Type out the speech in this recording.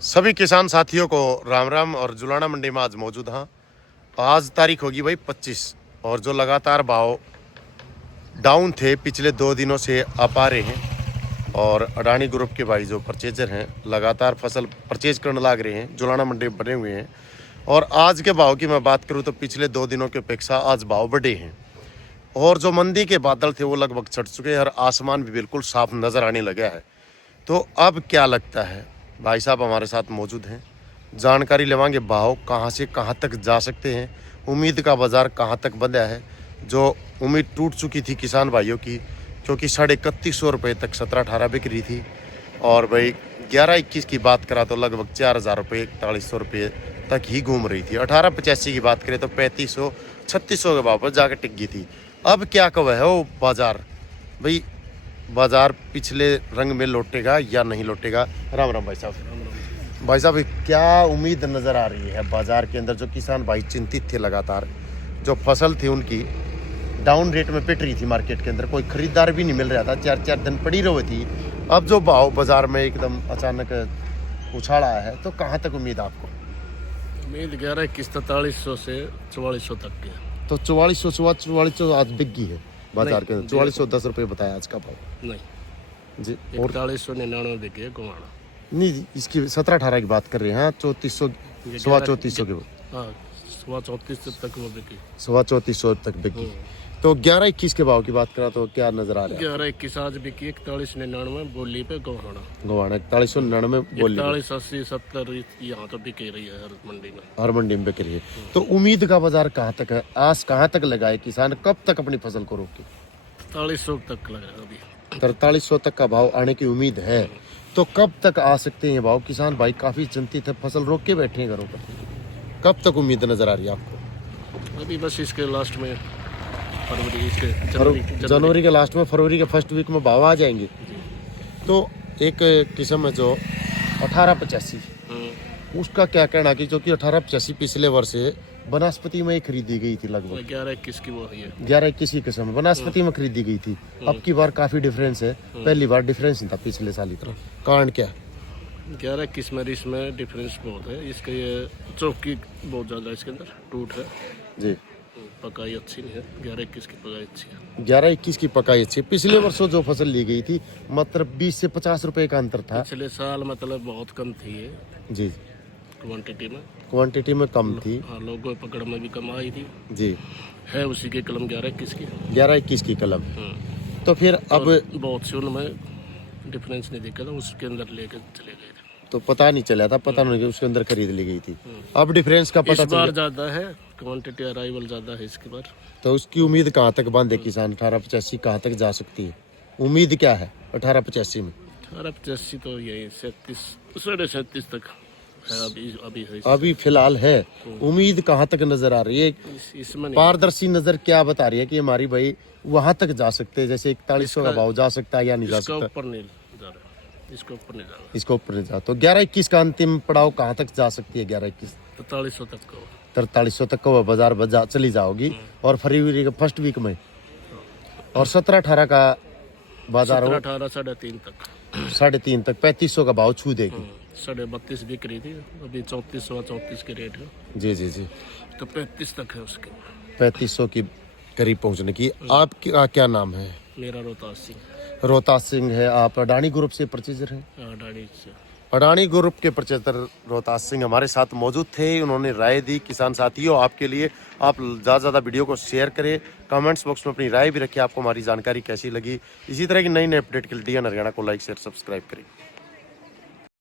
सभी किसान साथियों को राम राम। और जुलाना मंडी में आज मौजूद हाँ। आज तारीख होगी भाई 25 और जो लगातार भाव डाउन थे पिछले 2 दिनों से आप आ रहे हैं। और अडानी ग्रुप के भाई जो परचेजर हैं लगातार फसल परचेज करने लग रहे हैं, जुलाना मंडी में बने हुए हैं। और आज के भाव की मैं बात करूं तो पिछले 2 दिनों की अपेक्षा आज भाव बढ़े हैं। और जो मंदी के बादल थे वो लगभग छट चुके हैं और आसमान भी बिल्कुल साफ नज़र आने लगा है। तो अब क्या लगता है, भाई साहब हमारे साथ मौजूद हैं, जानकारी लेवांगे भाव कहाँ से कहाँ तक जा सकते हैं, उम्मीद का बाज़ार कहाँ तक बंधा है। जो उम्मीद टूट चुकी थी किसान भाइयों की, क्योंकि 3150 रुपये तक 17-18 बिक रही थी। और भाई 11-21 की बात करा तो लगभग 4000 रुपये 4100 रुपये तक ही घूम रही थी। 1885 की बात करें तो 3500-3600 के भाव पर जाकर टिक गई थी। अब क्या कव है वो बाज़ार, भाई बाजार पिछले रंग में लौटेगा या नहीं लौटेगा। राम राम भाई साहब। भाई साहब क्या उम्मीद नज़र आ रही है बाजार के अंदर? जो किसान भाई चिंतित थे, लगातार जो फसल थी उनकी डाउन रेट में पिट रही थी मार्केट के अंदर, कोई खरीदार भी नहीं मिल रहा था, 4-4 दिन पड़ी रही थी। अब जो भाव बाजार में एकदम अचानक उछाल आया है, तो कहाँ तक उम्मीद आपको? उम्मीद 11-21-4300 से 4400 तक की। तो 4400 आज बिक गई है बाजार के अंदर। 4410 रुपये बताया आज का भाव। नहीं जी, 4199 बिके गोवाना। नहीं, इसकी 17-18 की बात कर रहे हैं। हाँ, 3400 3400 के हाँ 34 तक वो बिकी। 3400 तक बिकी। तो 11-21 के भाव की बात करा तो क्या नजर आ रहा है? 11-21 आज बिकी 4199 बोली पे गोवाना। गोवाना 4199 बोली, 41-80-70 यहाँ तो बिके रही है हर मंडी में। हर मंडी में बिक रही है। तो उम्मीद का बाजार कहाँ तक है, आस कहाँ तक लगाए किसान, कब तक अपनी फसल को रोके? 4300 तक लगा अभी। 4300 तक का भाव आने की उम्मीद है। तो कब तक आ सकते हैं भाव? किसान भाई काफी चिंतित है, फसल रोक के बैठे हैं घरों पर। कब तक उम्मीद नजर आ रही है आपको? अभी बस इसके लास्ट में फरवरी, जनवरी के लास्ट में, फरवरी के फर्स्ट वीक में भाव आ जाएंगे। तो एक किस्म है जो 1885, उसका क्या कहना कि जो कि 1885 पिछले वर्ष वनस्पति में खरीदी गई थी, लगभग 11-21 की वो है। 11-21 की किस्म वनस्पति में खरीदी गई थी। अब की बार काफी डिफरेंस है, पहली बार डिफरेंस नहीं था पिछले साल की तरह। कारण क्या? 11-21 में इसमें डिफरेंस बहुत है। इसका ये चौकी बहुत ज़्यादा इसके अंदर टूट है जी, पकाई अच्छी नहीं है। 11-21 की पकाई अच्छी है। 11-21 की पकाई अच्छी है। पिछले वर्षों जो फसल ली गई थी मतलब 20 से 50 रुपए का अंतर था। पिछले साल मतलब बहुत कम थी ये जी, क्वांटिटी में कम थी। हाँ, लोगों पकड़ में भी कम आई थी। जी, है उसी की कलम 11-21 की। 11-21 की कलम। तो फिर अब बहुत से उनमें डिफरेंस नहीं दिखा था, उसके अंदर लेके चले गए थे। तो पता नहीं चला था, पता नहीं कि उसके अंदर खरीद ली गई थी। अब डिफरेंस का पता इस बार ज़्यादा है, क्वांटिटी अराइवल ज़्यादा है इसके बार। तो उसकी उम्मीद कहाँ तक बांधे किसान? 1885 कहाँ तक जा सकती है? उम्मीद क्या है 1885 में? 1885 तो यही 37-37 तक है अभी है। अभी फिलहाल है। उम्मीद कहाँ तक नजर आ रही है? इसमें पारदर्शी नजर क्या बता रही है कि हमारी भाई वहां तक जा सकते हैं, जैसे 4100 का भाव जा सकता है या नहीं जा सकता? ऊपर नहीं जा रहा, इसको ऊपर नहीं जा रहा। इसको ऊपर नहीं जा। तो 11-21 का अंतिम पड़ाव कहाँ तक जा सकती है? 11-21 4300 तक का 4300 तक का बाजार चली जाओगी। और फरवरी के फर्स्ट वीक में और 17-18 का बाजार 17-18 3.5 तक 3.5 तक 3500 का भाव छू देगी। 32.5 बिक रही थी, अभी 34 के रेट है। जी जी जी, तो 35 तक है उसके। 3500 की करीब पहुंचने की। आपका क्या नाम है? मेरा रोहतास सिंह। रोहतास सिंह है। आप अडानी ग्रुप से परचेजर हैं? अडानी से। अडानी ग्रुप के परचेजर रोहतास सिंह हमारे साथ मौजूद थे। उन्होंने राय दी किसान साथियों आपके लिए। आप ज़्यादा से ज़्यादा वीडियो को शेयर करें, कमेंट्स बॉक्स में अपनी राय भी रखिए, आपको हमारी जानकारी कैसी लगी। इसी तरह की नई नई अपडेट के लिए DN हरियाणा को लाइक शेयर सब्सक्राइब करें।